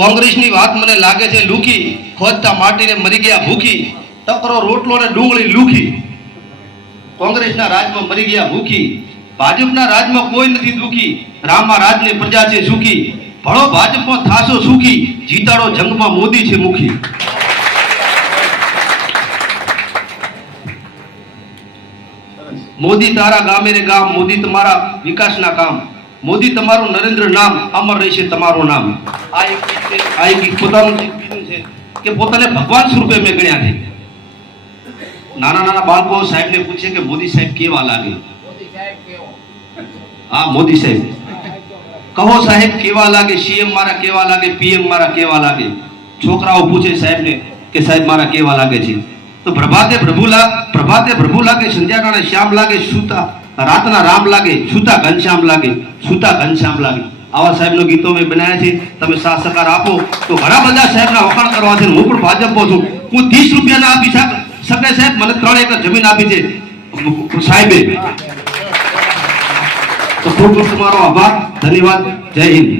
કોંગ્રેસની વાત મને લાગે છે લુખી, ખોદતા માટીને મરી ગયા ભૂખી, ટકરો રોટલો ને ડુંગળી લુખી. કોંગ્રેસના રાજમાં મરી ગયા ભૂખી, ભાજપના રાજમાં કોઈ નથી દુખી, રામા રાજને પ્રજા છે સુખી, ભળો ભાજપમાં થાશો સુખી, જીતાડો જંગમાં મોદી છે મુખી. મોદી તારા ગામે રે ગામ, મોદી તમારા વિકાસના કામ, મોદી તમારું નરેન્દ્ર નામ, અમર રહેશે તમારું નામ. આ એક પોતાનું કીધું છે કે પોતાને ભગવાન સ્વરૂપે મેં ગણ્યા છે. નાના નાના બાળકો સાહેબને પૂછે કે મોદી સાહેબ કેવા લાગે? હા, મોદી સાહેબ કહો સાહેબ કેવા લાગે? સીએમ મારા કેવા લાગે? પીએમ મારા કેવા લાગે? છોકરાઓ પૂછે સાહેબને કે સાહેબ મારા કેવા લાગે છે? તો પ્રભાતે પ્રભુ લાગે, સંધ્યાકાળે શ્યામ લાગે, સુતા રાતના રામ લાગે, સુતા ઘનશ્યામ લાગે, સુતા ઘનશ્યામ લાગે. આવા સાહેબનો ગીતો મેં બનાવ્યા છે. તમે સાથ સહકાર આપો તો ઘણા બધા સાહેબના વખાણ કરવા છે. હું પણ ભાજપમાં છું. હું 30 રૂપિયા ના આપી શકે સાહેબ, મને 3 એકર જમીન આપી છે સાહેબે. તો ખૂબ ખૂબ તમારો આભાર, ધન્યવાદ, જય હિન્દ.